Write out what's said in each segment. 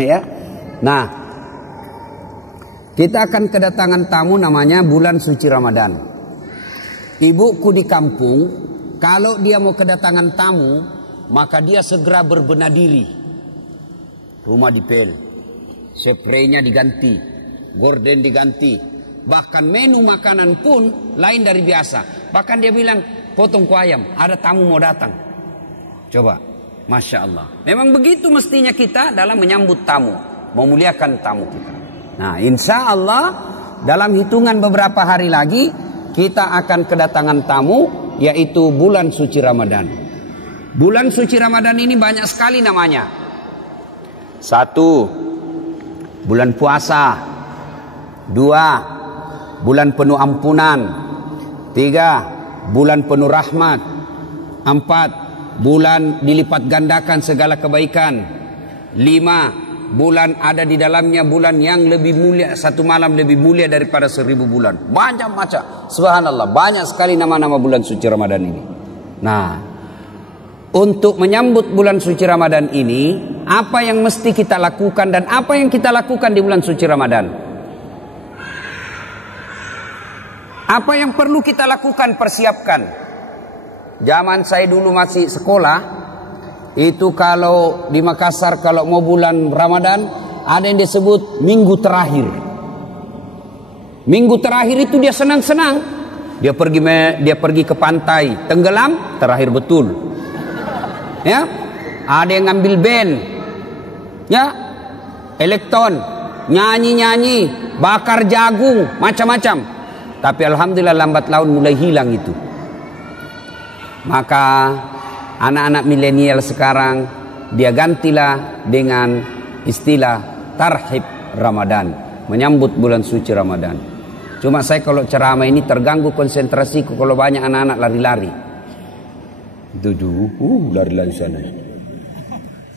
Ya. Nah, kita akan kedatangan tamu namanya bulan suci Ramadan. Ibuku di kampung, kalau dia mau kedatangan tamu, maka dia segera berbenah diri. Rumah dipel, spraynya diganti, gorden diganti, bahkan menu makanan pun lain dari biasa. Bahkan dia bilang, potong kuah ayam, ada tamu mau datang. Coba, Masya Allah. Memang begitu mestinya kita dalam menyambut tamu, memuliakan tamu kita. Nah, insya Allah dalam hitungan beberapa hari lagi kita akan kedatangan tamu, yaitu bulan suci Ramadan. Bulan suci Ramadan ini banyak sekali namanya. 1, bulan puasa. 2, bulan penuh ampunan. 3, bulan penuh rahmat. 4, bulan dilipat gandakan segala kebaikan. 5, bulan ada di dalamnya bulan yang lebih mulia, satu malam lebih mulia daripada 1000 bulan. Banyak macam, subhanallah, banyak sekali nama-nama bulan suci Ramadan ini. Nah, untuk menyambut bulan suci Ramadan ini, apa yang mesti kita lakukan dan apa yang kita lakukan di bulan suci Ramadan? Apa yang perlu kita lakukan, persiapkan? Zaman saya dulu masih sekolah, itu kalau di Makassar kalau mau bulan Ramadan ada yang disebut minggu terakhir. Minggu terakhir itu dia senang-senang. Dia pergi ke pantai, tenggelam, terakhir betul. Ya, ada yang ngambil band, ya, elektron, nyanyi-nyanyi, bakar jagung, macam-macam. Tapi alhamdulillah lambat laun mulai hilang itu. Maka anak-anak milenial sekarang dia gantilah dengan istilah tarhib Ramadan, menyambut bulan suci Ramadan. Cuma saya kalau ceramah ini terganggu konsentrasiku kalau banyak anak-anak lari-lari. Lari-lari sana.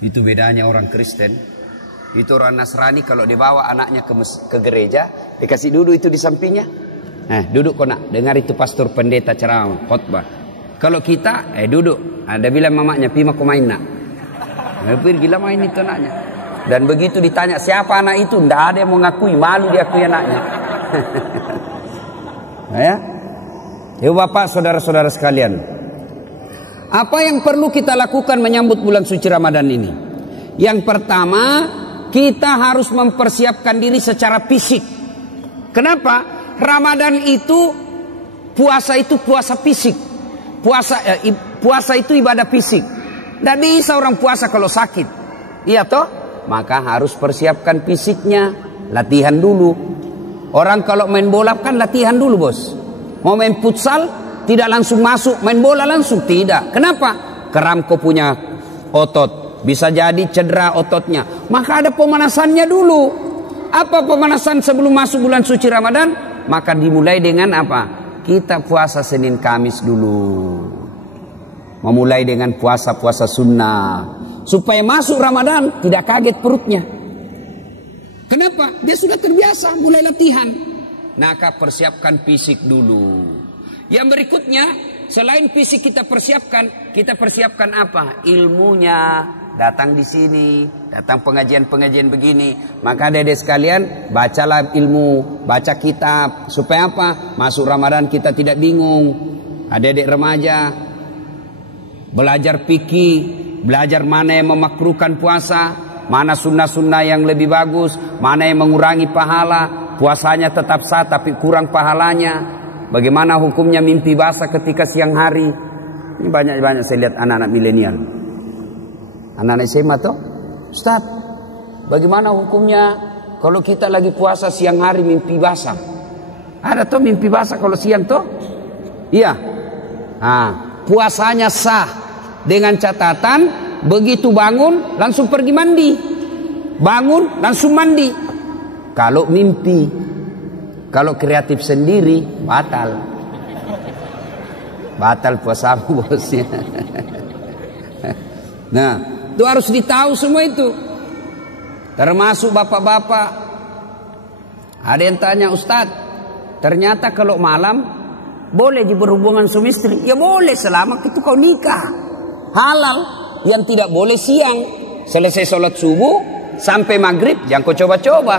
Itu bedanya orang Kristen. Itu orang Nasrani kalau dibawa anaknya ke gereja, dikasih duduk itu di sampingnya. Duduk kau nak, dengar itu pastor pendeta ceramah, khotbah. Kalau kita, duduk. Ada bilang mamanya, pi mau main nak. Pergi lah main itu anaknya. Dan begitu ditanya siapa anak itu, tidak ada yang mau ngakui, malu diakui anaknya. Ya, bapak, saudara-saudara sekalian, apa yang perlu kita lakukan menyambut bulan suci Ramadan ini? Yang pertama, kita harus mempersiapkan diri secara fisik. Kenapa? Ramadan itu, puasa fisik. Puasa itu ibadah fisik. Tidak bisa orang puasa kalau sakit. Iya toh? Maka harus persiapkan fisiknya. Latihan dulu. Orang kalau main bola kan latihan dulu, bos. Mau main futsal tidak langsung masuk main bola langsung, tidak. Kenapa? Keram kau punya otot, bisa jadi cedera ototnya. Maka ada pemanasannya dulu. Apa pemanasan sebelum masuk bulan suci Ramadan? Maka dimulai dengan apa? Kita puasa Senin Kamis dulu. Memulai dengan puasa-puasa sunnah. Supaya masuk Ramadan tidak kaget perutnya. Kenapa? Dia sudah terbiasa mulai latihan. Maka persiapkan fisik dulu. Yang berikutnya, selain fisik kita persiapkan apa? Ilmunya. Datang di sini, datang pengajian-pengajian begini. Maka adik-adik sekalian, bacalah ilmu, baca kitab. Supaya apa? Masuk Ramadan kita tidak bingung. Adik-adik remaja, belajar fikih, belajar mana yang memakruhkan puasa, mana sunnah-sunnah yang lebih bagus, mana yang mengurangi pahala, puasanya tetap sah tapi kurang pahalanya. Bagaimana hukumnya mimpi basah ketika siang hari? Ini banyak-banyak saya lihat anak-anak milenial. Anak-anak SMA tuh, Ustaz, bagaimana hukumnya kalau kita lagi puasa siang hari mimpi basah? Ada tuh mimpi basah kalau siang tuh? Iya. Puasanya sah dengan catatan begitu bangun langsung pergi mandi. Bangun langsung mandi. Kalau mimpi, kalau kreatif sendiri batal. Batal puasamu, bosnya. Nah, itu harus ditahu semua itu. Termasuk bapak-bapak. Ada yang tanya, Ustaz, ternyata kalau malam boleh berhubungan suami istri? Ya boleh selama itu kau nikah. Halal. Yang tidak boleh siang. Selesai sholat subuh, sampai maghrib jangan kau coba-coba.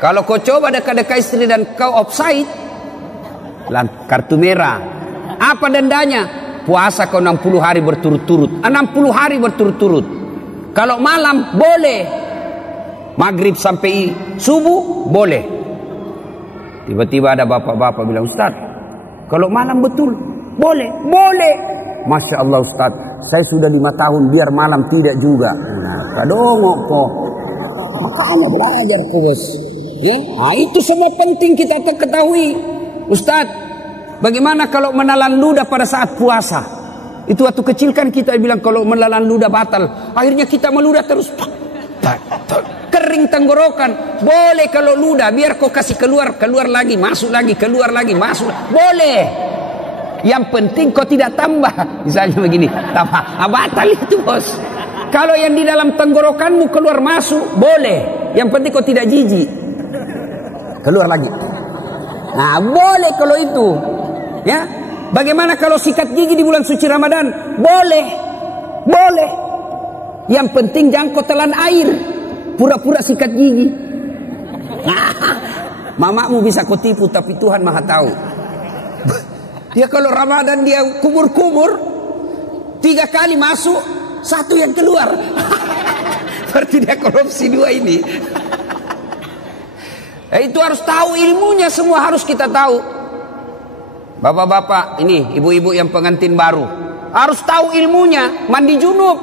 Kalau kau coba dekat-dekat istri dan kau offside, kartu merah. Apa dendanya? Puasa kau 60 hari berturut-turut. 60 hari berturut-turut. Kalau malam boleh, maghrib sampai subuh boleh. Tiba-tiba ada bapak-bapak bilang, Ustaz, kalau malam betul boleh? Boleh. Masya Allah Ustaz, saya sudah 5 tahun biar malam tidak juga. Nah, kadongok kok. Makanya belajar kok bos. Ya, nah, itu semua penting kita ketahui. Ustaz, bagaimana kalau menelan ludah pada saat puasa? Itu waktu kecil kan kita bilang kalau menelan ludah batal. Akhirnya kita meludah terus. Kering tenggorokan. Boleh kalau ludah, biar kau kasih keluar lagi, masuk lagi, keluar lagi, masuk. Boleh. Yang penting kau tidak tambah. Misalnya begini, tambah. Batal itu bos. Kalau yang di dalam tenggorokanmu keluar masuk, boleh. Yang penting kau tidak jijik. Keluar lagi. Nah, boleh kalau itu. Ya. Bagaimana kalau sikat gigi di bulan suci Ramadan? Boleh. Boleh. Yang penting jangan kau telan air. Pura-pura sikat gigi. Mamamu bisa kau tipu, tapi Tuhan Maha tahu. Dia kalau Ramadan dia kumur-kumur, 3 kali masuk, 1 yang keluar. Berarti dia korupsi 2 ini. Itu harus tahu ilmunya, semua harus kita tahu. Bapak-bapak, ini ibu-ibu yang pengantin baru, harus tahu ilmunya, mandi junub.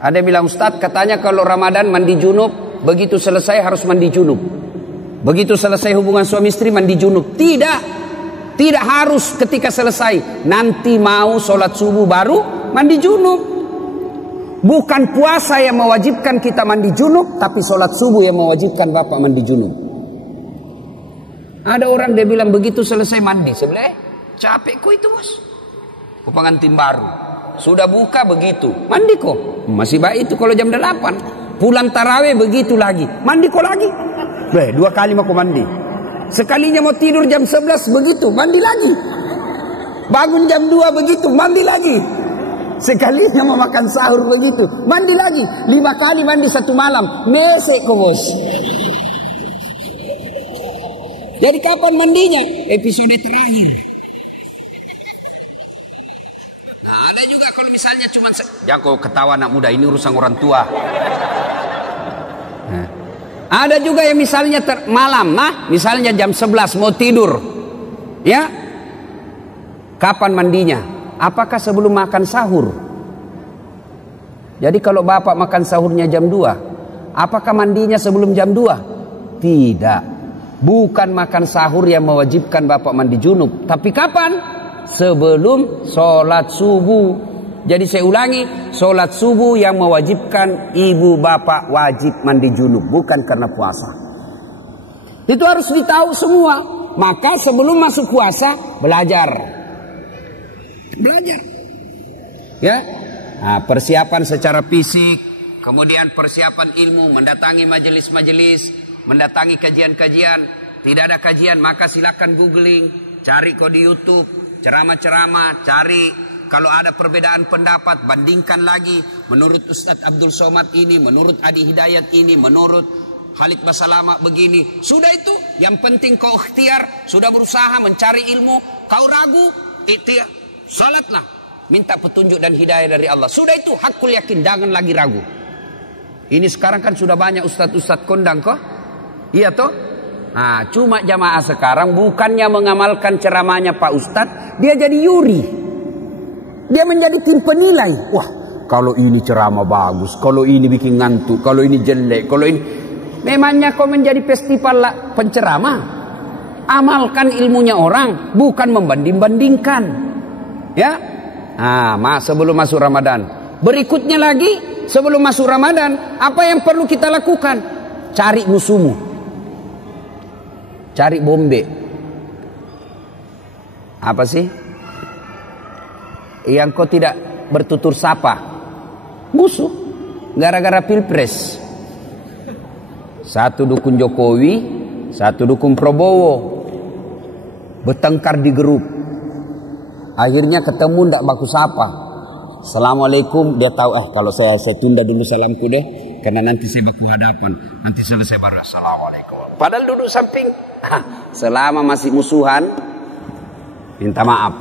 Ada yang bilang, Ustaz, katanya kalau Ramadan mandi junub, begitu selesai harus mandi junub. Begitu selesai hubungan suami istri mandi junub. Tidak harus ketika selesai. Nanti mau sholat subuh baru mandi junub. Bukan puasa yang mewajibkan kita mandi junub, tapi sholat subuh yang mewajibkan bapak mandi junub. Ada orang dia bilang begitu selesai mandi, sebelah capek kok itu bos. Kok pengantin baru sudah buka begitu mandi kok masih baik itu. Kalau jam 8 pulang taraweh begitu lagi mandi kok lagi. 2 kali mau mandi. Sekalinya mau tidur jam 11 begitu mandi lagi. Bangun jam 2 begitu mandi lagi. Sekalinya mau makan sahur begitu mandi lagi. 5 kali mandi satu malam. Mesek kok bos. Jadi kapan mandinya? Episode terakhir. Nah, ada juga kalau misalnya cuman jangan kau ketawa anak muda, ini urusan orang tua. Nah, ada juga yang misalnya malam, misalnya jam 11 mau tidur. Ya. Kapan mandinya? Apakah sebelum makan sahur? Jadi kalau bapak makan sahurnya jam 2, apakah mandinya sebelum jam 2? Tidak. Bukan makan sahur yang mewajibkan bapak mandi junub. Tapi kapan? Sebelum sholat subuh. Jadi saya ulangi, sholat subuh yang mewajibkan ibu bapak wajib mandi junub, bukan karena puasa. Itu harus ditahu semua. Maka sebelum masuk puasa, belajar. Ya. Nah, persiapan secara fisik, kemudian persiapan ilmu, mendatangi majelis-majelis, mendatangi kajian-kajian. Tidak ada kajian, maka silakan googling, cari kok di YouTube, ceramah-ceramah, cari kalau ada perbedaan pendapat, bandingkan lagi. Menurut Ustadz Abdul Somad ini, menurut Adi Hidayat ini, menurut Khalid Basalama begini. Sudah itu, yang penting kau ikhtiar, sudah berusaha mencari ilmu, kau ragu, ikhtiar, salatlah, minta petunjuk dan hidayah dari Allah. Sudah itu, hakul yakin, jangan lagi ragu. Ini sekarang kan sudah banyak ustadz-ustadz kondang kok. Iya toh? Nah, cuma jamaah sekarang bukannya mengamalkan ceramahnya Pak Ustadz, dia jadi yuri. Dia menjadi tim penilai. Wah, kalau ini ceramah bagus, kalau ini bikin ngantuk, kalau ini jelek, kalau ini. Memangnya kau menjadi festival penceramah? Amalkan ilmunya orang, bukan membanding-bandingkan. Ya? Nah, sebelum masuk Ramadan. Berikutnya lagi, sebelum masuk Ramadan, apa yang perlu kita lakukan? Cari musuhmu. Cari bombe. Apa sih? Yang kau tidak bertutur sapa. Musuh. Gara-gara pilpres. Satu dukung Jokowi, satu dukung Prabowo. Bertengkar di grup. Akhirnya ketemu ndak baku sapa. Assalamualaikum, dia tahu kalau saya tunda dulu salamku deh. karena nanti saya baku hadapan, nanti selesai baru assalamualaikum. Padahal duduk samping. Selama masih musuhan, minta maaf.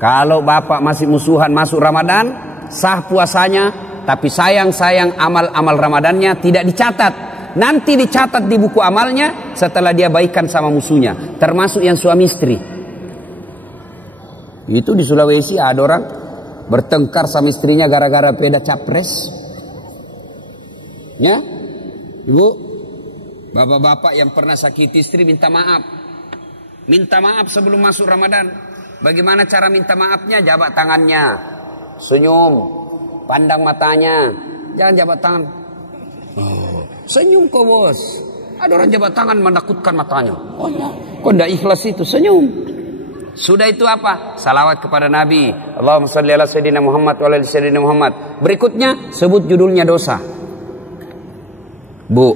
Kalau bapak masih musuhan masuk Ramadan, sah puasanya, tapi sayang amal-amal Ramadannya tidak dicatat. Nanti dicatat di buku amalnya setelah dia baikan sama musuhnya, termasuk yang suami istri. Itu di Sulawesi ada orang bertengkar sama istrinya gara-gara beda capres. Ya, ibu, bapak-bapak yang pernah sakiti istri minta maaf. Minta maaf sebelum masuk Ramadan. Bagaimana cara minta maafnya? Jabat tangannya, senyum, pandang matanya, jangan jabat tangan. Oh, senyum kok bos. Ada orang jabat tangan menakutkan matanya. Oh ya, kok tidak ikhlas itu, senyum. Sudah itu apa? Salawat kepada Nabi. Allahumma shalli ala sayyidina Muhammad wa ala sayyidina Muhammad. Berikutnya sebut judulnya dosa. Bu,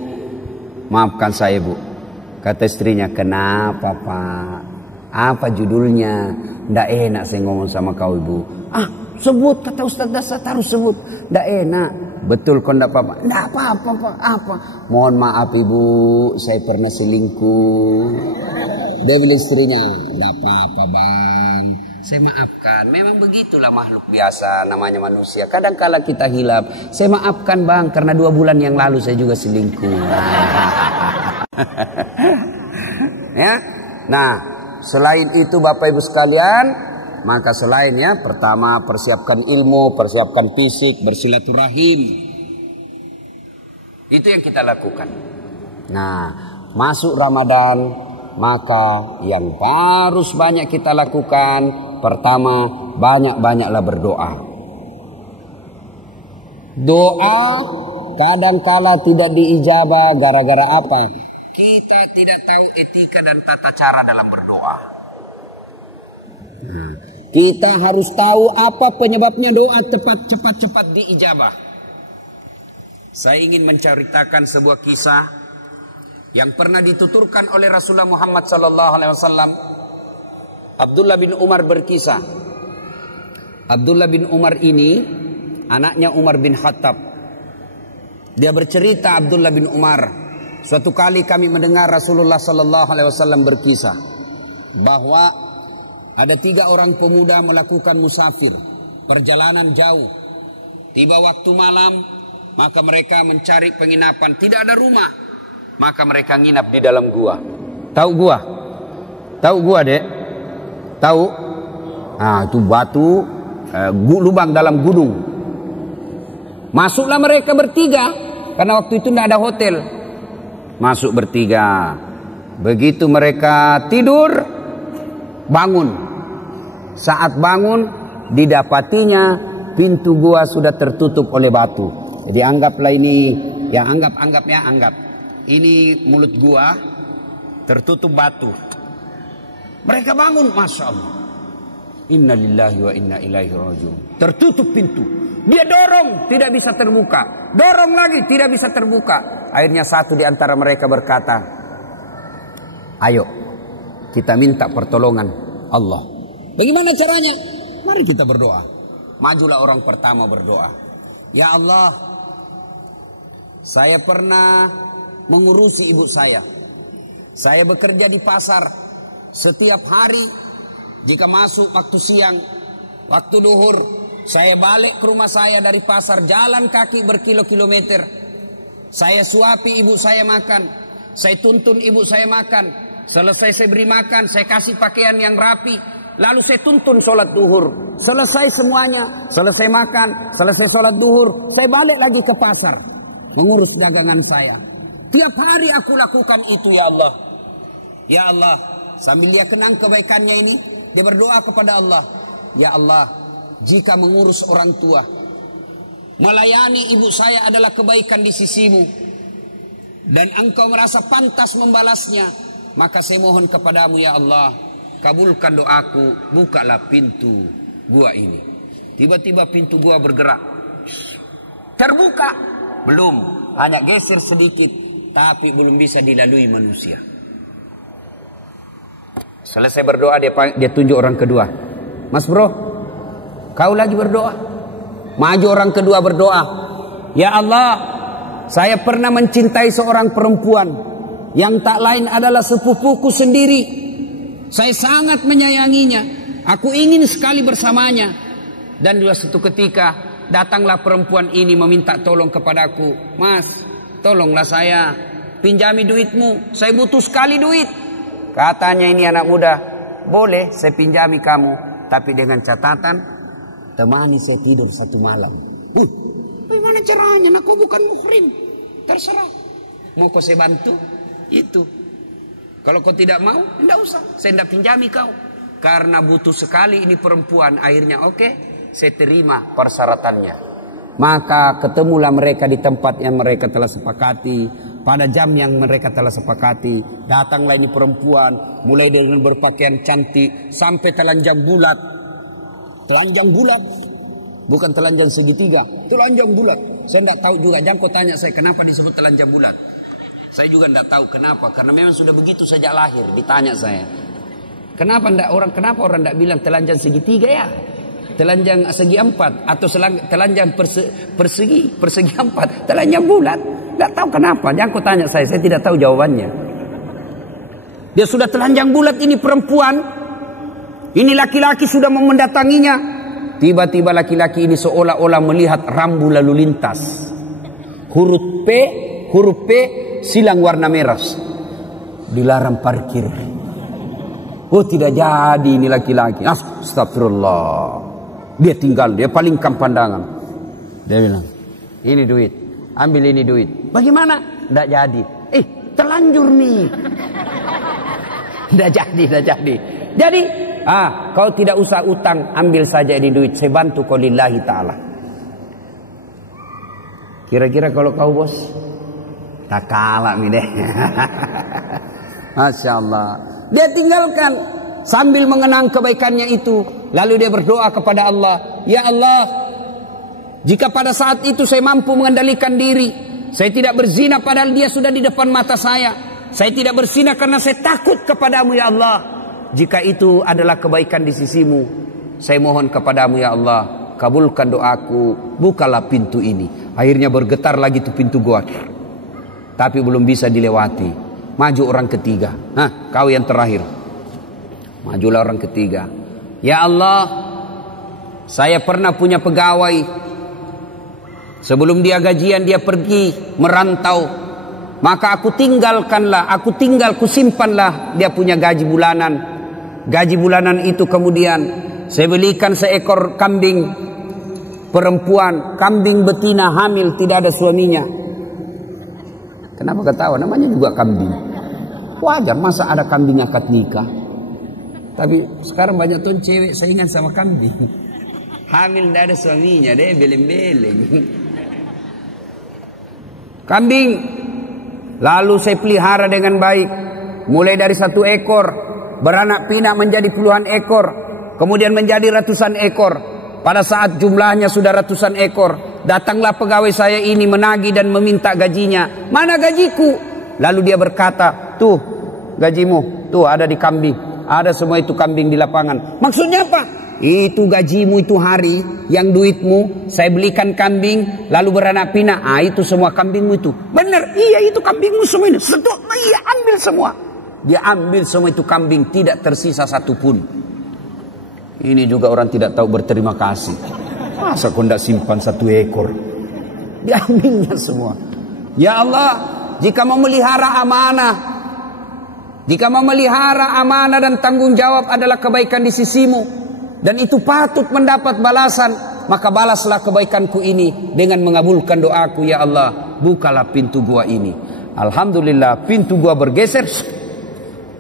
maafkan saya bu. Kata istrinya, kenapa pak? Apa judulnya? Nggak enak saya ngomong sama kau ibu. Sebut, kata Ustaz Dasar harus sebut. Nggak enak. Betul kok nggak apa-apa? Nggak apa-apa pak. Apa? Mohon maaf ibu, saya pernah selingkuh. Dia bilang istrinya, tidak apa-apa bang, saya maafkan. Memang begitulah makhluk biasa, namanya manusia. Kadang-kala kita hilap. Saya maafkan bang, karena 2 bulan yang lalu saya juga selingkuh. Ya, nah selain itu bapak ibu sekalian, maka selain ya, pertama persiapkan ilmu, persiapkan fisik, bersilaturahim. Itu yang kita lakukan. Nah, masuk Ramadan, maka yang harus banyak kita lakukan, pertama banyak-banyaklah berdoa. Doa kadangkala tidak diijabah gara-gara apa? Kita tidak tahu etika dan tata cara dalam berdoa. Nah, kita harus tahu apa penyebabnya doa cepat diijabah. Saya ingin menceritakan sebuah kisah yang pernah dituturkan oleh Rasulullah Muhammad sallallahu alaihi wasallam. Abdullah bin Umar berkisah. Abdullah bin Umar ini anaknya Umar bin Khattab. Dia bercerita, Abdullah bin Umar, suatu kali kami mendengar Rasulullah sallallahu alaihi wasallam berkisah bahwa ada 3 orang pemuda melakukan musafir, perjalanan jauh. Tiba waktu malam, maka mereka mencari penginapan, tidak ada rumah. Maka mereka nginap di dalam gua. Tahu gua? Tahu gua, Dek? Tahu? Nah, itu batu lubang dalam gunung. Masuklah mereka bertiga, karena waktu itu tidak ada hotel. Masuk bertiga. Begitu mereka tidur, bangun. Saat bangun, didapatinya pintu gua sudah tertutup oleh batu. Jadi anggaplah ini, ya anggap. Ini mulut gua tertutup batu. Mereka bangun, masya Allah. Inna lillahi wa inna ilaihi rajiun. Tertutup pintu. Dia dorong, tidak bisa terbuka. Dorong lagi, tidak bisa terbuka. Akhirnya satu di antara mereka berkata, ayo kita minta pertolongan Allah. Bagaimana caranya? Mari kita berdoa. Majulah orang pertama berdoa. Ya Allah, saya pernah mengurusi ibu saya. Saya bekerja di pasar. Setiap hari jika masuk waktu siang, waktu duhur, saya balik ke rumah saya dari pasar, jalan kaki berkilo-kilometer. Saya suapi ibu saya makan, saya tuntun ibu saya makan. Selesai saya beri makan, saya kasih pakaian yang rapi, lalu saya tuntun sholat duhur. Selesai semuanya, selesai makan, selesai sholat duhur, saya balik lagi ke pasar mengurus dagangan saya. Tiap hari aku lakukan itu, ya Allah. Ya Allah, sambil dia kenang kebaikannya ini, dia berdoa kepada Allah. Ya Allah, jika mengurus orang tua, melayani ibu saya adalah kebaikan di sisimu, dan engkau merasa pantas membalasnya, maka saya mohon kepadamu ya Allah, kabulkan doaku, bukalah pintu gua ini. Tiba-tiba pintu gua bergerak. Terbuka. Belum, hanya geser sedikit, tapi belum bisa dilalui manusia. Selesai berdoa, dia tunjuk orang kedua. Mas bro, kau lagi berdoa. Maju orang kedua berdoa. Ya Allah, saya pernah mencintai seorang perempuan yang tak lain adalah sepupuku sendiri. Saya sangat menyayanginya. Aku ingin sekali bersamanya. Dan dua satu ketika datanglah perempuan ini meminta tolong kepadaku. Mas, tolonglah saya, pinjami duitmu. Saya butuh sekali duit. Katanya ini anak muda, boleh saya pinjami kamu, tapi dengan catatan temani saya tidur satu malam. Bagaimana caranya? Nah, kau bukan muhrim. Terserah. Mau kau saya bantu? Itu. Kalau kau tidak mau, tidak usah. Saya tidak pinjami kau. Karena butuh sekali ini perempuan. Akhirnya oke, saya terima persyaratannya. Maka ketemulah mereka di tempat yang mereka telah sepakati. Pada jam yang mereka telah sepakati. Datanglah ini perempuan. Mulai dengan berpakaian cantik sampai telanjang bulat. Telanjang bulat. Bukan telanjang segitiga, telanjang bulat. Saya tidak tahu juga. Jangan kau tanya saya kenapa disebut telanjang bulat. Saya juga tidak tahu kenapa. Karena memang sudah begitu sejak lahir. Ditanya saya, kenapa orang tidak bilang telanjang segitiga ya? Telanjang segi empat atau telanjang persegi empat, telanjang bulat. Tidak tahu kenapa. Jangan kau tanya saya tidak tahu jawabannya. Dia sudah telanjang bulat ini perempuan. Ini laki-laki sudah mau mendatanginya. Tiba-tiba laki-laki ini seolah-olah melihat rambu lalu lintas. Huruf P silang warna merah. Dilarang parkir. Oh, tidak jadi ini laki-laki. Astagfirullah. Dia palingkan pandangan. Dia bilang, ini duit. Ambil ini duit. Bagaimana? Tidak jadi. Terlanjur nih. Tidak jadi. Jadi, kau tidak usah utang, ambil saja ini duit, saya bantu kau lillahi ta'ala. Kira-kira kalau kau bos, tak kalah deh. Masya Allah. Dia tinggalkan sambil mengenang kebaikannya itu. Lalu dia berdoa kepada Allah, ya Allah, jika pada saat itu saya mampu mengendalikan diri, saya tidak berzina padahal dia sudah di depan mata saya tidak berzina karena saya takut kepadamu ya Allah. Jika itu adalah kebaikan di sisimu, saya mohon kepadamu ya Allah, kabulkan doaku, bukalah pintu ini. Akhirnya bergetar lagi tuh pintu gua, tapi belum bisa dilewati. Maju orang ketiga. Kau yang terakhir. Majulah orang ketiga. Ya Allah, saya pernah punya pegawai. Sebelum dia gajian dia pergi merantau. Maka aku simpanlah dia punya gaji bulanan. Gaji bulanan itu kemudian saya belikan seekor kambing perempuan, kambing betina hamil tidak ada suaminya. Kenapa ketawa? Namanya juga kambing. Wajar, masa ada kambing akad nikah. Tapi sekarang banyak tuh cewek saingan sama kambing. Hamil tidak ada suaminya, deh beleng-beleng. Kambing lalu saya pelihara dengan baik. Mulai dari 1 ekor, beranak pinak menjadi puluhan ekor, kemudian menjadi ratusan ekor. Pada saat jumlahnya sudah ratusan ekor, datanglah pegawai saya ini menagih dan meminta gajinya. Mana gajiku? Lalu dia berkata, tuh gajimu, tuh ada di kambing, ada semua itu kambing di lapangan. Maksudnya apa? Itu gajimu itu hari yang duitmu saya belikan kambing lalu beranak pinak. Itu semua kambingmu itu. Benar, iya itu kambingmu semua ini. Iya ambil semua. Dia ambil semua itu kambing, tidak tersisa satupun. Ini juga orang tidak tahu berterima kasih. Masa kau tidak simpan 1 ekor? Diambilnya semua. Ya Allah, jika memelihara amanah dan tanggung jawab adalah kebaikan di sisimu, dan itu patut mendapat balasan, maka balaslah kebaikanku ini dengan mengabulkan doaku. Ya Allah, bukalah pintu gua ini. Alhamdulillah pintu gua bergeser.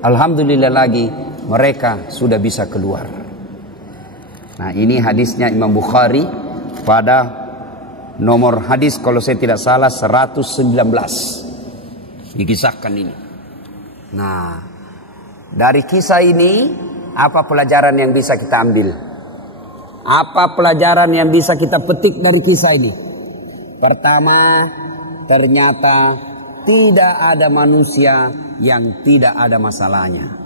Alhamdulillah lagi mereka sudah bisa keluar. Nah, ini hadisnya Imam Bukhari pada nomor hadis kalau saya tidak salah 119. Dikisahkan ini. Nah, dari kisah ini apa pelajaran yang bisa kita ambil? Apa pelajaran yang bisa kita petik dari kisah ini? Pertama, ternyata tidak ada manusia yang tidak ada masalahnya.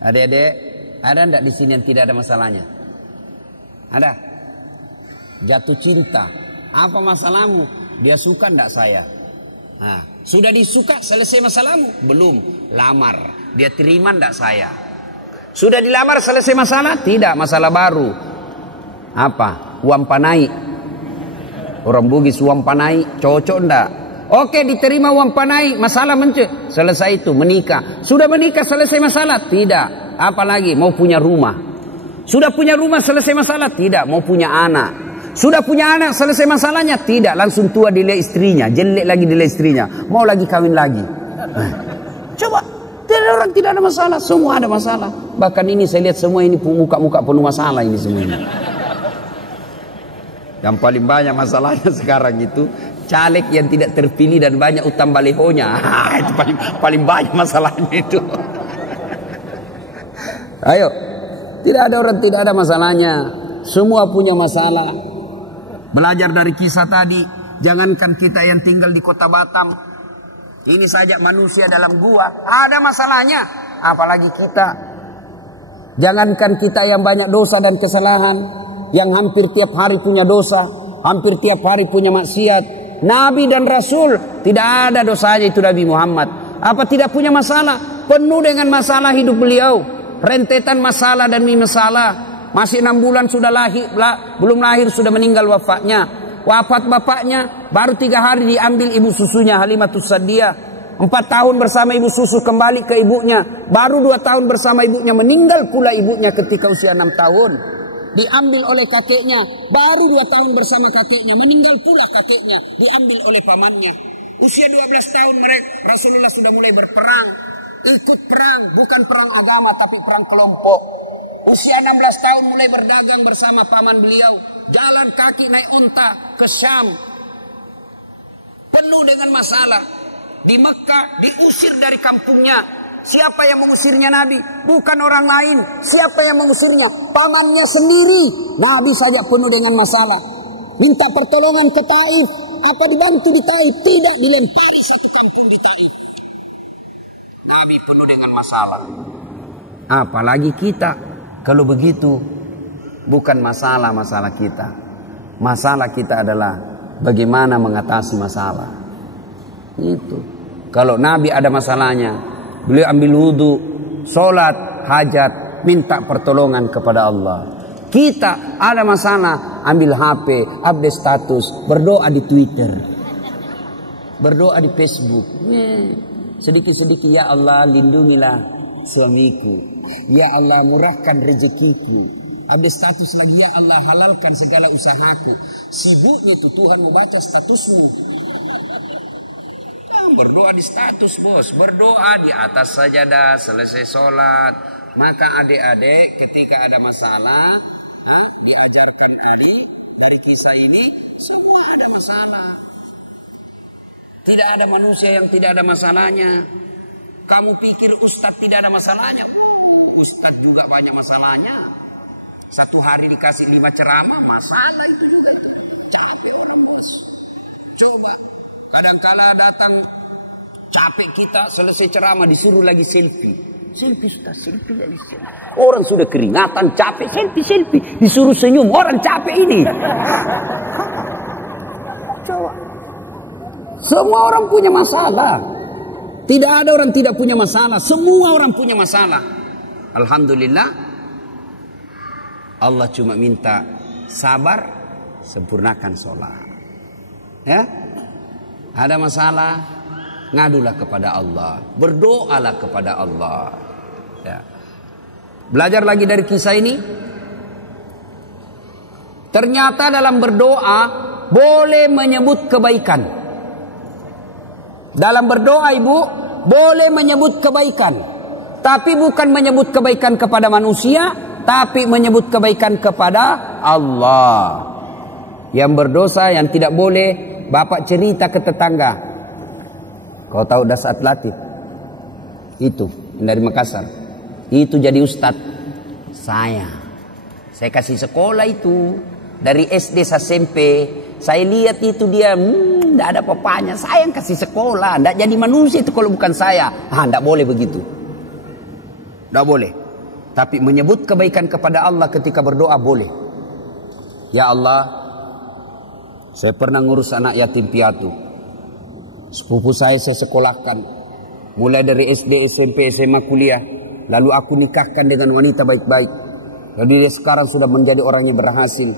Adik-adik, ada enggak di sini yang tidak ada masalahnya? Ada? Jatuh cinta. Apa masalahmu? dia suka enggak saya? Nah, sudah disuka, selesai masalahmu? Belum. Lamar, dia terima enggak saya? Sudah dilamar, selesai masalah? Tidak, masalah baru. Apa? Uang panai. Orang Bugis uang panai, cocok enggak? Oke, diterima uang panai, masalah selesai itu, menikah. Sudah menikah, selesai masalah? Tidak. Apalagi mau punya rumah. Sudah punya rumah, selesai masalah? Tidak. Mau punya anak. Sudah punya anak, selesai masalahnya? Tidak. Langsung tua dilihat istrinya, jelek lagi dilihat istrinya, mau lagi kawin lagi. Coba, orang tidak ada masalah, semua ada masalah. Bahkan ini saya lihat semua ini muka-muka penuh masalah ini semua ini. Yang paling banyak masalahnya sekarang itu caleg yang tidak terpilih dan banyak utang balihonya. Itu paling banyak masalahnya itu. Ayo, tidak ada orang tidak ada masalahnya. Semua punya masalah. Belajar dari kisah tadi. Jangankan kita yang tinggal di kota Batam, ini saja manusia dalam gua ada masalahnya, apalagi kita. Jangankan kita yang banyak dosa dan kesalahan, yang hampir tiap hari punya dosa, hampir tiap hari punya maksiat. Nabi dan Rasul tidak ada dosanya itu Nabi Muhammad. Apa tidak punya masalah? Penuh dengan masalah hidup beliau. Rentetan masalah dan masalah. Masih 6 bulan sudah lahir, belum lahir sudah meninggal wafatnya. Wafat bapaknya baru 3 hari diambil ibu susunya Halimatus Sa'diyah. 4 tahun bersama ibu susu kembali ke ibunya. Baru 2 tahun bersama ibunya, meninggal pula ibunya ketika usia 6 tahun. Diambil oleh kakeknya, baru 2 tahun bersama kakeknya, meninggal pula kakeknya, diambil oleh pamannya. Usia 12 tahun mereka Rasulullah sudah mulai berperang, ikut perang, bukan perang agama tapi perang kelompok. Usia 16 tahun mulai berdagang bersama paman beliau, jalan kaki naik onta ke Syam, penuh dengan masalah. Di Mekah diusir dari kampungnya. Siapa yang mengusirnya Nabi? Bukan orang lain. Siapa yang mengusirnya? Pamannya sendiri. Nabi saja penuh dengan masalah. Minta pertolongan ke Taif. Apa dibantu di Taif? Tidak, dilempari satu kampung di Taif. Nabi penuh dengan masalah. Apalagi kita. Kalau begitu, bukan masalah kita. Masalah kita adalah bagaimana mengatasi masalah. Itu. Kalau Nabi ada masalahnya, beliau ambil wudu, sholat, hajat, minta pertolongan kepada Allah. Kita ada masalah, ambil HP, update status, berdoa di Twitter, berdoa di Facebook. Sedikit-sedikit, ya Allah lindungilah suamiku, ya Allah murahkan rezekiku. Update status lagi, ya Allah halalkan segala usahaku. Sibuknya itu Tuhan mau baca statusmu. Berdoa di status bos, berdoa di atas sajadah selesai sholat. Maka adik-adik ketika ada masalah, diajarkan Ali dari kisah ini, semua ada masalah. Tidak ada manusia yang tidak ada masalahnya. Kamu pikir ustadz tidak ada masalahnya? Wow, ustadz juga banyak masalahnya. Satu hari dikasih 5 ceramah, masalah itu juga itu. Capek orang bos. Coba, kadangkala datang capek kita, selesai ceramah disuruh lagi selfie. Selfie ustaz, selfie lagi selfie. Orang sudah keringatan, capek, selfie. Disuruh senyum, orang capek ini. Coba. Semua orang punya masalah. Tidak ada orang tidak punya masalah. Semua orang punya masalah. Alhamdulillah, Allah cuma minta sabar, sempurnakan sholat. Ya, ada masalah, ngadulah kepada Allah, berdoalah kepada Allah. Ya. Belajar lagi dari kisah ini. Ternyata dalam berdoa boleh menyebut kebaikan. Dalam berdoa ibu boleh menyebut kebaikan, tapi bukan menyebut kebaikan kepada manusia, tapi menyebut kebaikan kepada Allah. Yang berdosa yang tidak boleh, bapak cerita ke tetangga, kau tahu Dasat Latif itu dari Makassar, itu jadi ustadz saya kasih sekolah itu dari SD sampai SMP. Saya lihat itu dia tidak ada apa-apanya. Saya yang kasih sekolah, tidak jadi manusia itu kalau bukan saya. Tidak boleh begitu, tidak boleh. Tapi menyebut kebaikan kepada Allah ketika berdoa boleh. Ya Allah, Saya pernah ngurus anak yatim piatu. Sepupu saya sekolahkan, mulai dari SD, SMP, SMA, kuliah. Lalu aku nikahkan dengan wanita baik-baik. Lalu dia sekarang sudah menjadi orang yang berhasil.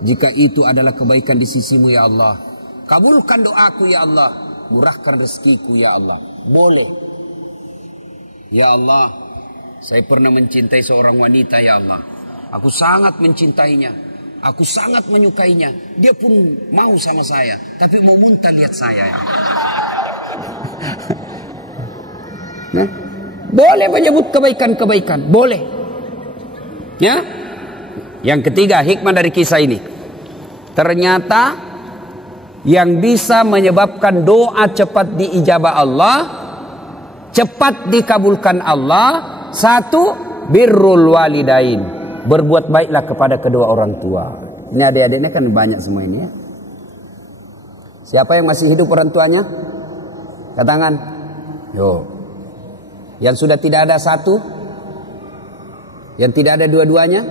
Jika itu adalah kebaikan di sisimu ya Allah, kabulkan doaku ya Allah, murahkan rezekiku ya Allah. Boleh. Ya Allah, saya pernah mencintai seorang wanita ya Allah. Aku sangat mencintainya. Aku sangat menyukainya. Dia pun mau sama saya, tapi mau muntah lihat saya ya. Nah, boleh menyebut kebaikan-kebaikan, boleh. Ya. Yang ketiga, hikmah dari kisah ini. Ternyata yang bisa menyebabkan doa cepat diijabah Allah, cepat dikabulkan Allah, satu, birrul walidain. Berbuat baiklah kepada kedua orang tua. Ini adik-adiknya kan banyak semua ini ya. Siapa yang masih hidup orang tuanya? Angkat tangan. Yo. Yang sudah tidak ada satu? Yang tidak ada dua-duanya?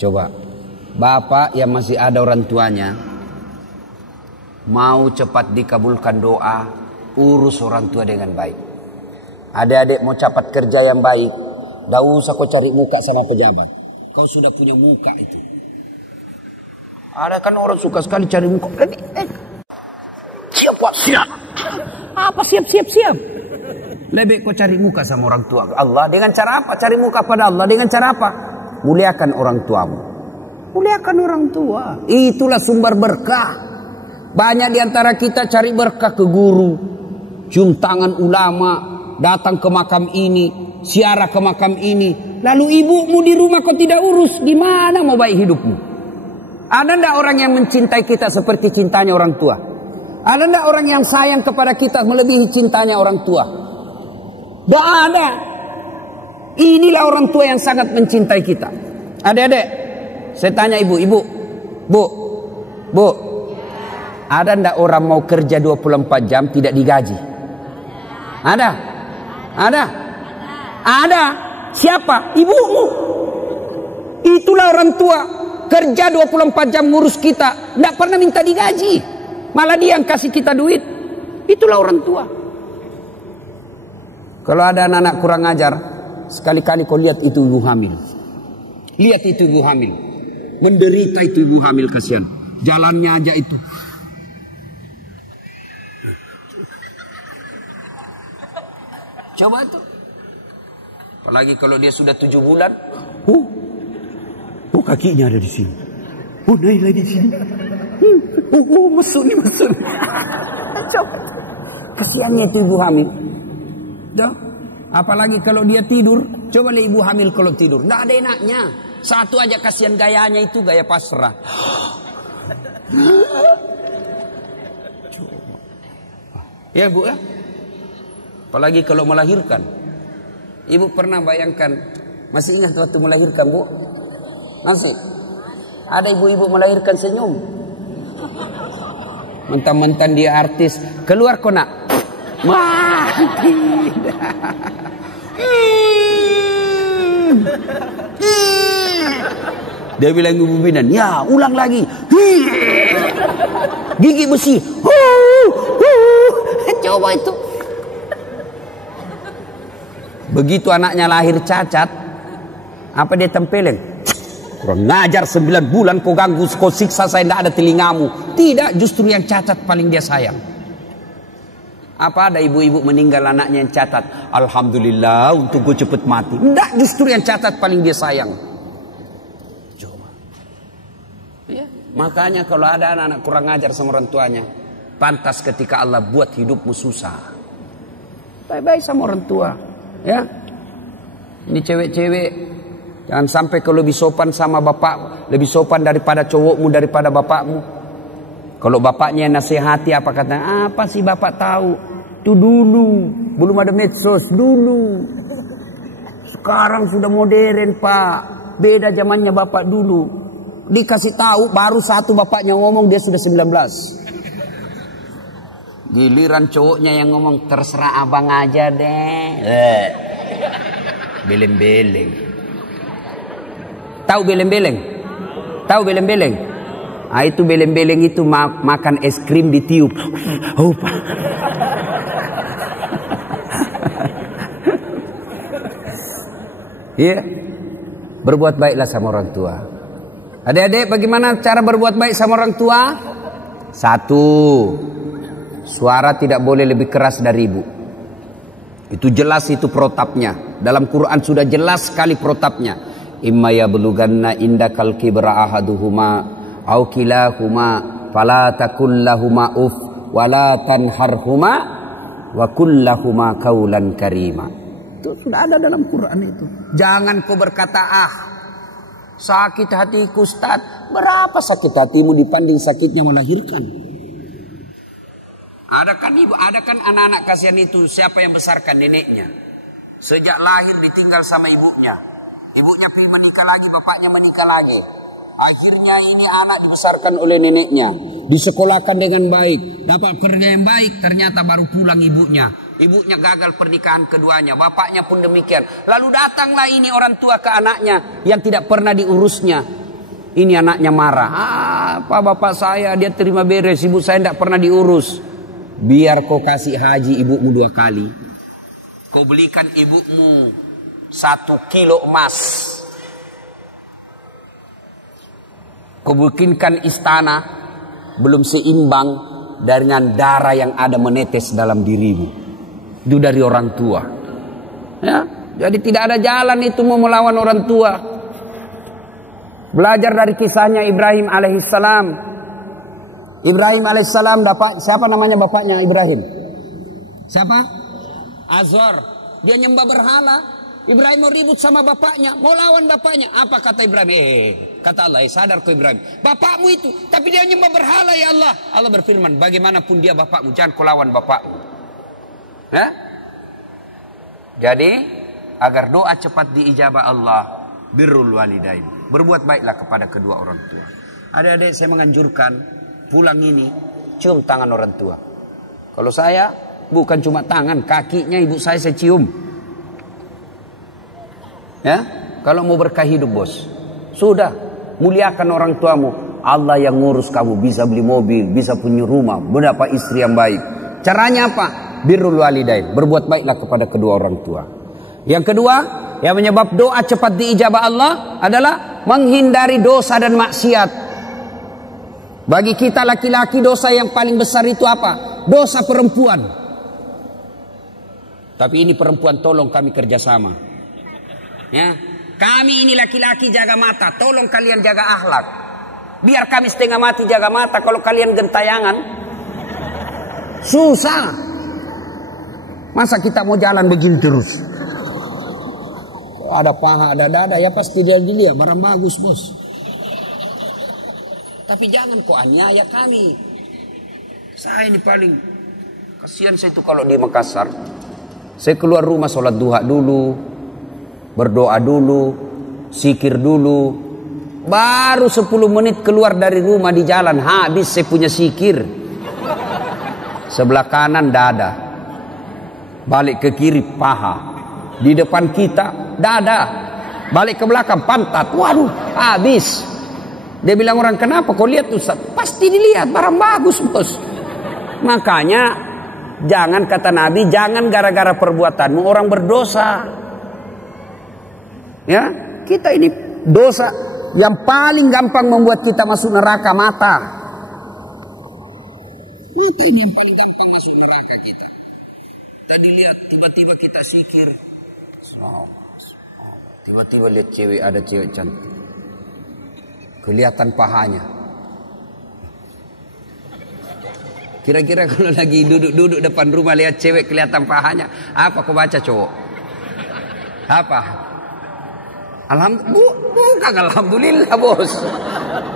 Coba. Bapak yang masih ada orang tuanya, mau cepat dikabulkan doa, urus orang tua dengan baik. Adik-adik mau cepat kerja yang baik, tidak usah kau cari muka sama pejabat. Kau sudah punya muka itu. Ada kan orang suka sekali cari muka. Siap Pak, siap. Apa siap? Lebih kau cari muka sama orang tua Allah. Dengan cara apa? Cari muka pada Allah. Dengan cara apa? Muliakan orang tuamu. Muliakan orang tua. Itulah sumber berkah. Banyak diantara kita cari berkah ke guru, cium tangan ulama, datang ke makam ini, siarah ke makam ini. Lalu ibumu di rumah kau tidak urus, gimana mau baik hidupmu? Ada ndak orang yang mencintai kita seperti cintanya orang tua? Ada ndak orang yang sayang kepada kita melebihi cintanya orang tua? Tidak ada. Inilah orang tua yang sangat mencintai kita. Adik-adik, saya tanya ibu, Bu, ada ndak orang mau kerja 24 jam tidak digaji? Ada? Ada. Siapa? Ibumu. Itulah orang tua. Kerja 24 jam ngurus kita, tidak pernah minta digaji. Malah dia yang kasih kita duit. Itulah orang tua. Kalau ada anak-anak kurang ajar, sekali-kali kau lihat itu ibu hamil. Lihat itu ibu hamil. Menderita itu ibu hamil, kasihan. Jalannya aja itu. Coba tuh. Apalagi kalau dia sudah 7 bulan. Kakinya ada di sini. Naik lagi di sini. Mesut. Coba tuh. Kesiannya itu ibu hamil. Tuh. Apalagi kalau dia tidur. Coba lihat ibu hamil kalau tidur. Nggak ada enaknya. Satu aja kasihan gayanya itu, gaya pasrah. Coba. Ya Bu ya. Apalagi kalau melahirkan. Ibu pernah bayangkan, masih ingat waktu melahirkan Bu? Masih? Ada ibu-ibu melahirkan senyum. Mentang-mentang dia artis, keluar kok nak? Wah, tidak. Dia bilang ibu bidan, ya ulang lagi. Gigi besi. Coba itu. Begitu anaknya lahir cacat, apa dia tempeleng? Kurang ngajar 9 bulan kau ganggu, kau siksa saya, tidak ada telingamu. Tidak, justru yang cacat paling dia sayang. Apa ada ibu-ibu meninggal anaknya yang cacat? Alhamdulillah untuk gue cepet mati. Tidak, justru yang cacat paling dia sayang. Coba. Ya, makanya kalau ada anak-anak kurang ngajar sama orang tuanya, pantas ketika Allah buat hidupmu susah. Baik-baik sama orang tua. Ya, ini cewek-cewek, jangan sampai kau lebih sopan sama bapak, lebih sopan daripada cowokmu, daripada bapakmu. Kalau bapaknya nasihati, apa kata? Apa sih bapak tahu? Itu dulu, belum ada medsos dulu. Sekarang sudah modern Pak, beda zamannya bapak dulu. Dikasih tahu, baru satu bapaknya ngomong dia sudah 19. Giliran cowoknya yang ngomong, terserah abang aja deh. Beleng-beleng. Tahu beleng-beleng? Tahu beleng-beleng? Ah, itu beleng-beleng itu makan es krim ditiup. Oh, Pak. Iya. Berbuat baiklah sama orang tua. Adik-adik, bagaimana cara berbuat baik sama orang tua? Satu, suara tidak boleh lebih keras dari ibu. Itu jelas, itu protapnya. Dalam Quran sudah jelas sekali protapnya. Imma yablughanna indakal kibra ahaduhuma au kilahuma fala takul lahuma uf wala tanharhuma wa kullahuma qaulan karima. Itu sudah ada dalam Quran itu. Jangan kau berkata, ah, sakit hatiku Ustaz. Berapa sakit hatimu dibanding sakitnya melahirkan? Ada kan anak-anak kasihan itu, siapa yang besarkan? Neneknya. Sejak lahir ditinggal sama ibunya. Ibunya pergi menikah lagi, bapaknya menikah lagi. Akhirnya ini anak dibesarkan oleh neneknya, disekolahkan dengan baik, dapat kerja yang baik, ternyata baru pulang ibunya. Ibunya gagal pernikahan keduanya, bapaknya pun demikian. Lalu datanglah ini orang tua ke anaknya yang tidak pernah diurusnya. Ini anaknya marah. Apa bapak saya, dia terima beres, ibu saya tidak pernah diurus. Biar kau kasih haji ibumu 2 kali. Kau belikan ibumu 1 kilo emas. Kau bikinkan istana, belum seimbang dengan darah yang ada menetes dalam dirimu. Itu dari orang tua. Ya, jadi tidak ada jalan itu mau melawan orang tua. Belajar dari kisahnya Ibrahim alaihissalam. Ibrahim alaihissalam dapat, siapa namanya bapaknya Ibrahim? Siapa? Azor. Dia nyembah berhala. Ibrahim mau ribut sama bapaknya, mau lawan bapaknya. Apa kata Ibrahim? Kata Allah, sadar kau Ibrahim, bapakmu itu, tapi dia nyembah berhala ya Allah. Allah berfirman, bagaimanapun dia bapakmu, jangan kau lawan bapakmu. Ya? Jadi agar doa cepat diijabah Allah, birrul walidain, berbuat baiklah kepada kedua orang tua. Adik-adik, saya menganjurkan pulang ini cium tangan orang tua. Kalau saya bukan cuma tangan, kakinya ibu saya cium. Ya, kalau mau berkah hidup bos, sudah muliakan orang tuamu. Allah yang ngurus kamu, bisa beli mobil, bisa punya rumah, mendapat istri yang baik. Caranya apa? Birrul walidain, berbuat baiklah kepada kedua orang tua. Yang kedua, yang menyebab doa cepat diijabah Allah adalah menghindari dosa dan maksiat. Bagi kita laki-laki, dosa yang paling besar itu apa? Dosa perempuan. Tapi ini perempuan, tolong kami kerjasama. Ya, kami ini laki-laki jaga mata, tolong kalian jaga akhlak. Biar kami setengah mati jaga mata, kalau kalian gentayangan susah. Masa kita mau jalan begini terus? Ada paha, ada dada, ya pasti dia dilihat barang bagus bos. Tapi jangan kok aniaya kami. Saya ini paling kasihan saya itu kalau di Makassar. Saya keluar rumah sholat duha dulu, berdoa dulu, zikir dulu. Baru 10 menit keluar dari rumah di jalan, habis saya punya zikir. Sebelah kanan dada, balik ke kiri paha, di depan kita dada, balik ke belakang pantat. Waduh, habis. Dia bilang orang, kenapa kau lihat Ustaz? Pasti dilihat, barang bagus bos. Makanya jangan, kata Nabi, jangan gara-gara perbuatanmu orang berdosa. Ya, kita ini dosa yang paling gampang membuat kita masuk neraka, mata. Mata ini yang paling gampang masuk neraka kita. Tadi lihat, tiba-tiba kita zikir, tiba-tiba lihat cewek, ada cewek cantik, kelihatan pahanya. Kira-kira kalau lagi duduk depan rumah lihat cewek kelihatan pahanya, apa kau baca cowok? Apa? Bukan alhamdulillah bos.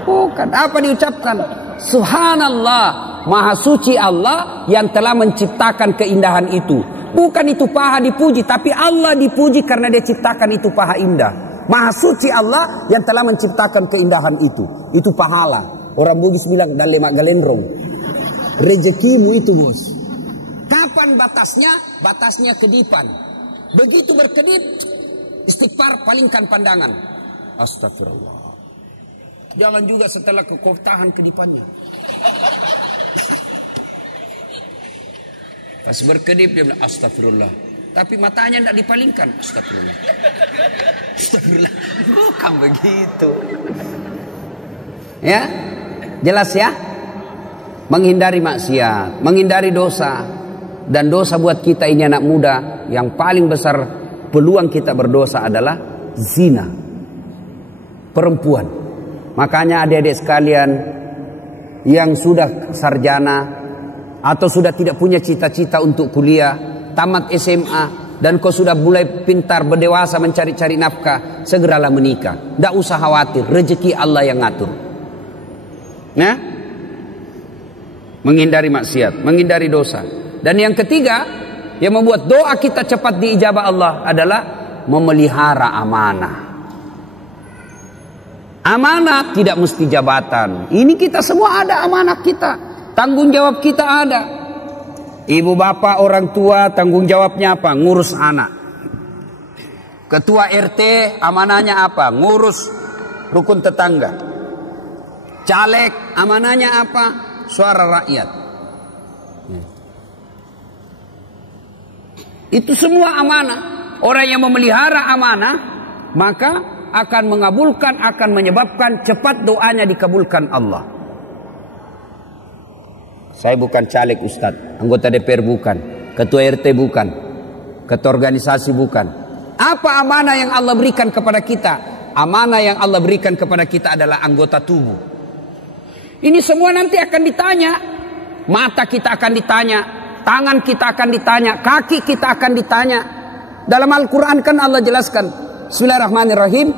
Bukan. Apa diucapkan? Subhanallah, maha suci Allah yang telah menciptakan keindahan itu. Bukan itu paha dipuji, tapi Allah dipuji karena dia ciptakan itu paha indah. Maha suci Allah yang telah menciptakan keindahan itu. Itu pahala. Orang Bugis bilang dalemak galendrong. Rezekimu itu bos. Kapan batasnya? Batasnya kedipan. Begitu berkedip, istighfar, palingkan pandangan. Astagfirullah. Jangan juga setelah kekoftahan kedipannya. Pas berkedip dia bilang astagfirullah. Tapi matanya tidak dipalingkan. Astagfirullah. Astagfirullah. Bukan begitu. Ya, jelas ya. Menghindari maksiat, menghindari dosa. Dan dosa buat kita ini anak muda, yang paling besar peluang kita berdosa adalah zina. Perempuan. Makanya adik-adik sekalian yang sudah sarjana atau sudah tidak punya cita-cita untuk kuliah, tamat SMA, dan kau sudah mulai pintar berdewasa mencari-cari nafkah, segeralah menikah. Tidak usah khawatir, rezeki Allah yang ngatur. Nah, menghindari maksiat, menghindari dosa. Dan yang ketiga yang membuat doa kita cepat diijabah Allah adalah memelihara amanah. Amanah tidak mesti jabatan. Ini kita semua ada amanah kita. Tanggung jawab kita ada. Ibu bapak orang tua tanggung jawabnya apa? Ngurus anak. Ketua RT amanahnya apa? Ngurus rukun tetangga. Caleg amanahnya apa? Suara rakyat. Itu semua amanah. Orang yang memelihara amanah maka akan mengabulkan, akan menyebabkan cepat doanya dikabulkan Allah. Saya bukan caleg Ustadz, anggota DPR bukan, ketua RT bukan, ketua organisasi bukan. Apa amanah yang Allah berikan kepada kita? Amanah yang Allah berikan kepada kita adalah anggota tubuh. Ini semua nanti akan ditanya. Mata kita akan ditanya, tangan kita akan ditanya, kaki kita akan ditanya. Dalam Al-Quran kan Allah jelaskan, Bismillahirrahmanirrahim,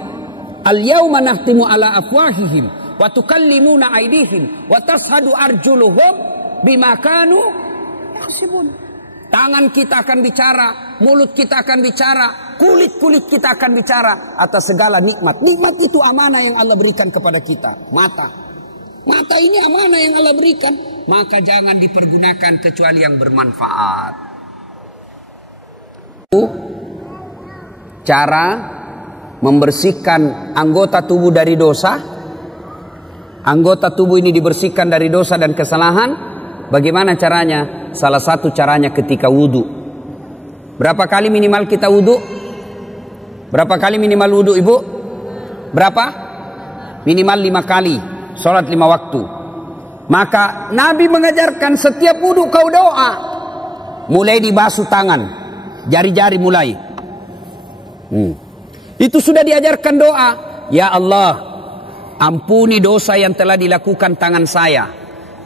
Al-yawma nahtimu ala afwahihim wa tukallimuna aydihim wa tashhadu arjuluhum bima kanu yaksibun. Tangan kita akan bicara, mulut kita akan bicara, kulit-kulit kita akan bicara atas segala nikmat. Nikmat itu amanah yang Allah berikan kepada kita. Mata ini amanah yang Allah berikan, maka jangan dipergunakan kecuali yang bermanfaat. Cara membersihkan anggota tubuh dari dosa. Anggota tubuh ini dibersihkan dari dosa dan kesalahan. Bagaimana caranya? Salah satu caranya ketika wudu. Berapa kali minimal kita wudu? Berapa kali minimal wudu, ibu? Berapa? Minimal 5 kali. Sholat 5 waktu. Maka Nabi mengajarkan setiap wudu kau doa. Mulai dibasuh tangan, jari-jari mulai. Itu sudah diajarkan doa. Ya Allah, ampuni dosa yang telah dilakukan tangan saya.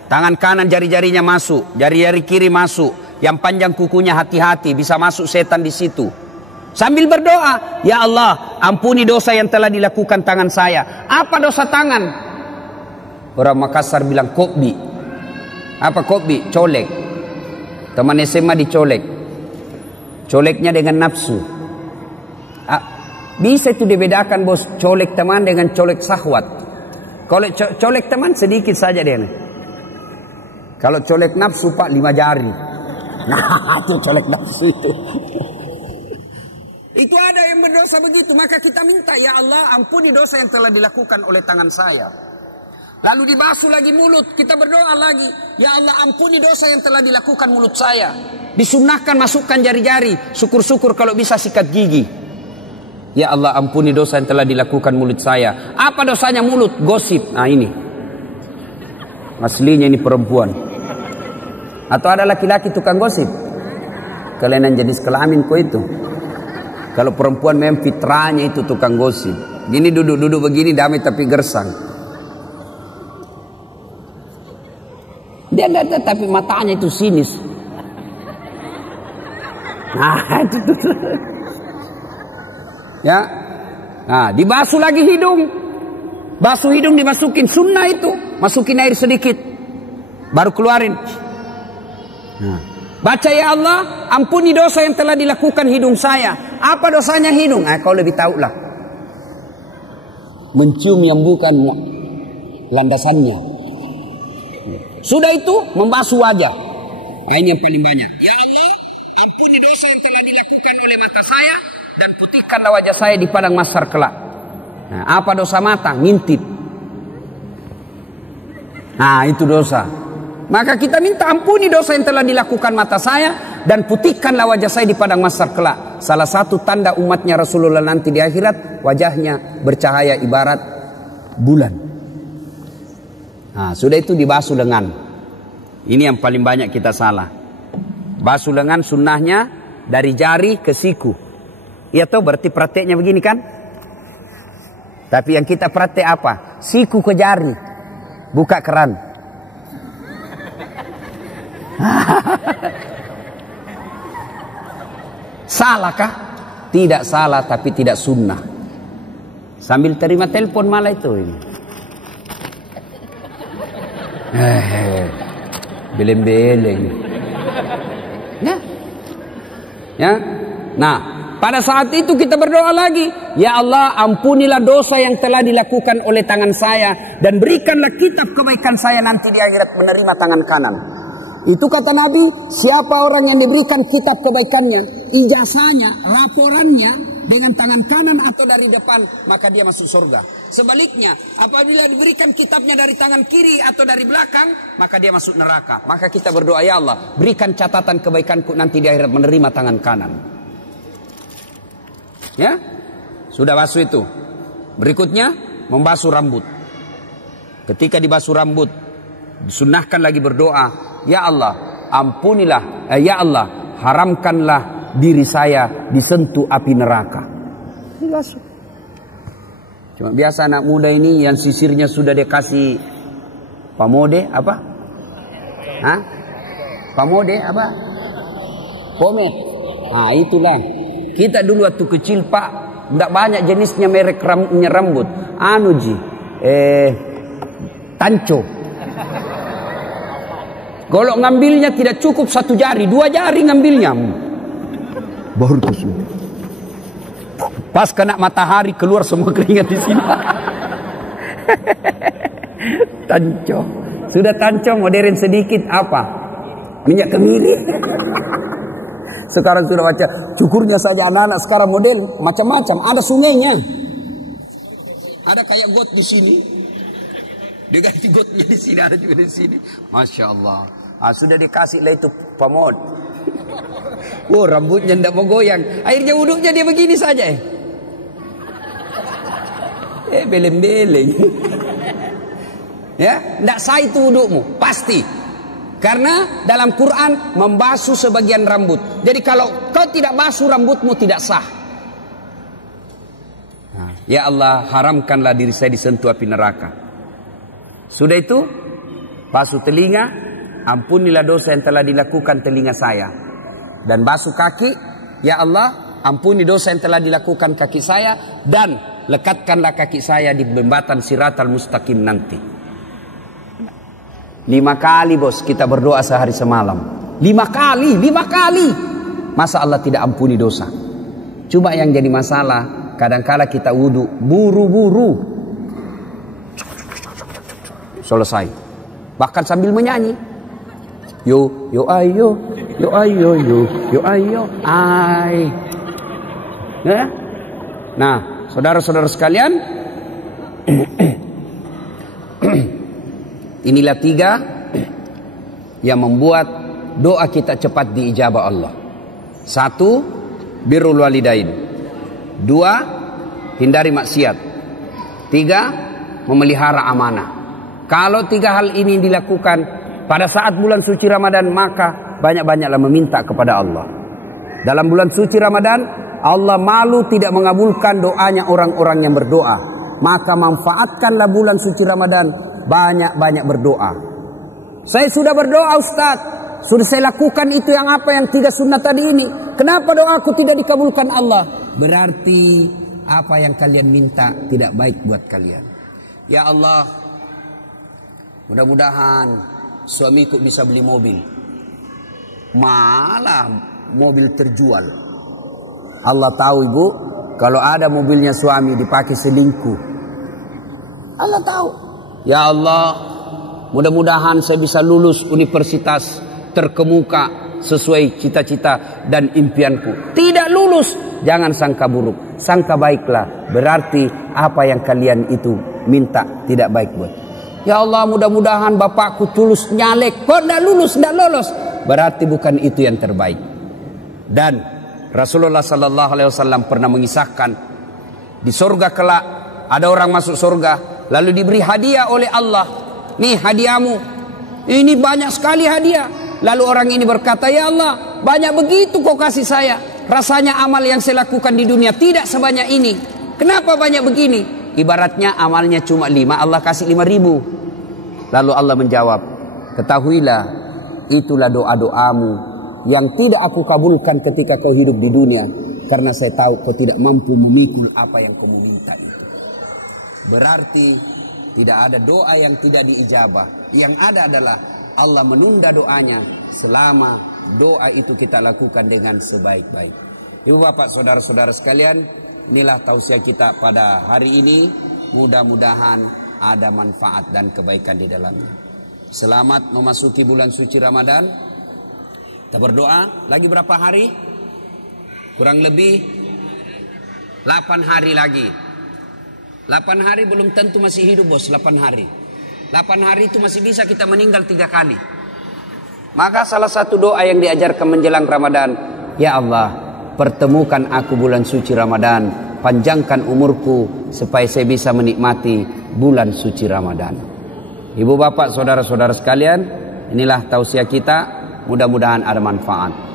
Tangan kanan jari-jarinya masuk, jari-jari kiri masuk. Yang panjang kukunya hati-hati, bisa masuk setan di situ. Sambil berdoa, ya Allah, ampuni dosa yang telah dilakukan tangan saya. Apa dosa tangan? Orang Makassar bilang kokbi. Apa kokbi? Colek. Teman SMA dicolek. Coleknya dengan nafsu. Bisa itu dibedakan bos, colek teman dengan colek syahwat. Kalau colek teman sedikit saja dia. Kalau colek nafsu pak 5 jari. Nah itu colek nafsu itu. Itu ada yang berdosa begitu. Maka kita minta, ya Allah ampuni dosa yang telah dilakukan oleh tangan saya. Lalu dibasuh lagi mulut. Kita berdoa lagi, ya Allah ampuni dosa yang telah dilakukan mulut saya. Disunnahkan masukkan jari-jari. Syukur-syukur kalau bisa sikat gigi. Ya Allah ampuni dosa yang telah dilakukan mulut saya. Apa dosanya mulut? Gosip. Nah ini aslinya ini perempuan. Atau ada laki-laki tukang gosip? Kelainan jenis kelamin kok itu. Kalau perempuan memang fitrahnya itu tukang gosip. Gini duduk-duduk begini damai tapi gersang. Dia enggak, tapi matanya itu sinis. Nah itu tuh. Ya, nah dibasuh lagi hidung, basuh hidung dimasukin sunnah itu, masukin air sedikit, baru keluarin. Nah, baca ya Allah, ampuni dosa yang telah dilakukan hidung saya. Apa dosanya hidung? Kau lebih tahu lah. Mencium yang bukan landasannya. Sudah itu membasuh wajah. Nah, ini yang paling banyak. Ya Allah, ampuni dosa yang telah dilakukan oleh mata saya. Dan putihkanlah wajah saya di padang mahsyar kelak. Nah, apa dosa mata? Ngintip. Nah, itu dosa. Maka kita minta ampuni dosa yang telah dilakukan mata saya, dan putihkanlah wajah saya di padang mahsyar kelak. Salah satu tanda umatnya Rasulullah nanti di akhirat, wajahnya bercahaya ibarat bulan. Nah, sudah itu dibasuh lengan. Ini yang paling banyak kita salah. Basuh lengan sunnahnya dari jari ke siku. Iya toh, berarti prakteknya begini kan? Tapi yang kita praktek apa? Siku ke jari, buka keran. Salahkah? Tidak salah, tapi tidak sunnah. Sambil terima telepon malah itu ini. Beleng-beleng. Ya. Nah, pada saat itu kita berdoa lagi, ya Allah, ampunilah dosa yang telah dilakukan oleh tangan saya, dan berikanlah kitab kebaikan saya nanti di akhirat menerima tangan kanan. Itu kata Nabi, siapa orang yang diberikan kitab kebaikannya, ijazahnya, raporannya dengan tangan kanan atau dari depan, maka dia masuk surga. Sebaliknya, apabila diberikan kitabnya dari tangan kiri atau dari belakang, maka dia masuk neraka. Maka kita berdoa, ya Allah, berikan catatan kebaikanku nanti di akhirat menerima tangan kanan. Ya, sudah basuh itu. Berikutnya, membasuh rambut. Ketika dibasuh rambut, disunnahkan lagi berdoa, ya Allah, ampunilah, ya Allah, haramkanlah diri saya disentuh api neraka. Dibasuh. Cuma biasa anak muda ini yang sisirnya sudah dikasih pamode apa? Hah? Pamode apa? Pomade. Nah, itulah. Kita dulu waktu kecil, Pak, tidak banyak jenisnya merek rambut. Anu ji, tanco. Kalau ngambilnya tidak cukup 1 jari, 2 jari ngambilnya. Baru itu. Pas kena matahari keluar semua keringat di sini. Tanco. Sudah tanco modern sedikit apa? Minyak kemiri. Sekarang sudah baca cukurnya saja anak-anak sekarang model macam-macam. Ada sungainya. Ada kayak got di sini. Diganti gotnya di sini, ada juga di sini. Masya Allah. Sudah dikasih lah itu pamod. Oh, rambutnya tidak mau goyang. Akhirnya wuduknya dia begini saja. Beleng-beleng. Ya, tidak sah itu wudukmu, pasti. Karena dalam Quran membasuh sebagian rambut. Jadi kalau kau tidak basuh rambutmu tidak sah. Ya Allah, haramkanlah diri saya disentuh api neraka. Sudah itu, basuh telinga, ampunilah dosa yang telah dilakukan telinga saya. Dan basuh kaki, ya Allah, ampuni dosa yang telah dilakukan kaki saya, dan lekatkanlah kaki saya di jembatan Siratal Mustaqim nanti. 5 kali bos kita berdoa sehari semalam. 5 kali. Masa Allah tidak ampuni dosa? Cuma yang jadi masalah, kadangkala kita wudu buru-buru, selesai, bahkan sambil menyanyi. Yo ayo, yo ayo, yo ayo, ay. Ya? Nah, saudara-saudara sekalian, inilah 3 yang membuat doa kita cepat diijabah Allah. 1, birrul walidain. 2, hindari maksiat. 3, memelihara amanah. Kalau 3 hal ini dilakukan pada saat bulan suci Ramadan, maka banyak-banyaklah meminta kepada Allah. Dalam bulan suci Ramadan, Allah malu tidak mengabulkan doanya orang-orang yang berdoa. Maka manfaatkanlah bulan suci Ramadan, banyak-banyak berdoa. Saya sudah berdoa Ustaz, sudah saya lakukan itu yang 3 sunnah tadi ini. Kenapa doaku tidak dikabulkan Allah? Berarti apa yang kalian minta tidak baik buat kalian. Ya Allah, mudah-mudahan suamiku bisa beli mobil, malah mobil terjual. Allah tahu ibu, kalau ada mobilnya suami dipakai selingkuh. Allah tahu. Ya Allah, mudah-mudahan saya bisa lulus universitas terkemuka sesuai cita-cita dan impianku. Tidak lulus, jangan sangka buruk, sangka baiklah. Berarti apa yang kalian itu minta tidak baik buat. Ya Allah, mudah-mudahan bapakku tulus nyalek, kok tidak lulus, tidak lolos, berarti bukan itu yang terbaik. Dan Rasulullah Sallallahu Alaihi Wasallam pernah mengisahkan di surga kelak ada orang masuk surga lalu diberi hadiah oleh Allah. Nih hadiahmu, ini banyak sekali hadiah. Lalu orang ini berkata, ya Allah, banyak begitu kau kasih saya, rasanya amal yang saya lakukan di dunia tidak sebanyak ini. Kenapa banyak begini? Ibaratnya amalnya cuma 5, Allah kasih 5.000. Lalu Allah menjawab, ketahuilah itulah doa-doamu yang tidak aku kabulkan ketika kau hidup di dunia, karena saya tahu kau tidak mampu memikul apa yang kau minta itu. Berarti tidak ada doa yang tidak diijabah. Yang ada adalah Allah menunda doanya selama doa itu kita lakukan dengan sebaik-baik. Ibu bapak saudara-saudara sekalian, inilah tausiah kita pada hari ini. Mudah-mudahan ada manfaat dan kebaikan di dalamnya. Selamat memasuki bulan suci Ramadan. Kita berdoa, lagi berapa hari? Kurang lebih 8 hari lagi. 8 hari belum tentu masih hidup bos, 8 hari. 8 hari itu masih bisa kita meninggal 3 kali. Maka salah satu doa yang diajarkan menjelang Ramadan, ya Allah, pertemukan aku bulan suci Ramadan, panjangkan umurku supaya saya bisa menikmati bulan suci Ramadan. Ibu bapak saudara-saudara sekalian, inilah tausiah kita, mudah-mudahan ada manfaat.